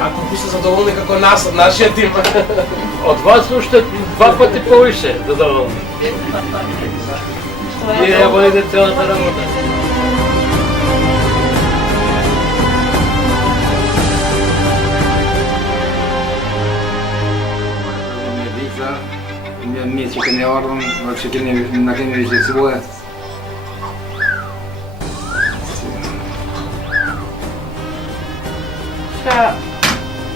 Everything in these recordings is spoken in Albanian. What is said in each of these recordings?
Ако ви сте задоволни како нас, нашиот тим. Od vas уште 2 пати повише задоволни. Ние ја водите целата работа. Mie që keni ardhën, që na keni regjistruar. Çka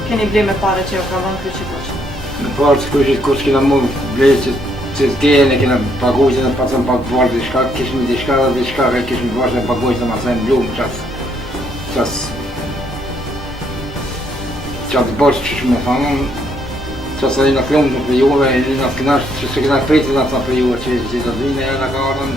keni ble me pare që ju ka dhënë Kryqi Koçit? Në parë që kërështë kur që kena mu blejë që s'gene, kena pagu që në pasën paguar diçka, kishme diçka dhe diçka, kishme vash në pagu që në masën blumë, qatë bërës që shme thanën, qasë e në klumë në për juve, e në të knash që se kena pritë në të për juve që të dhvine e në ka ardhën,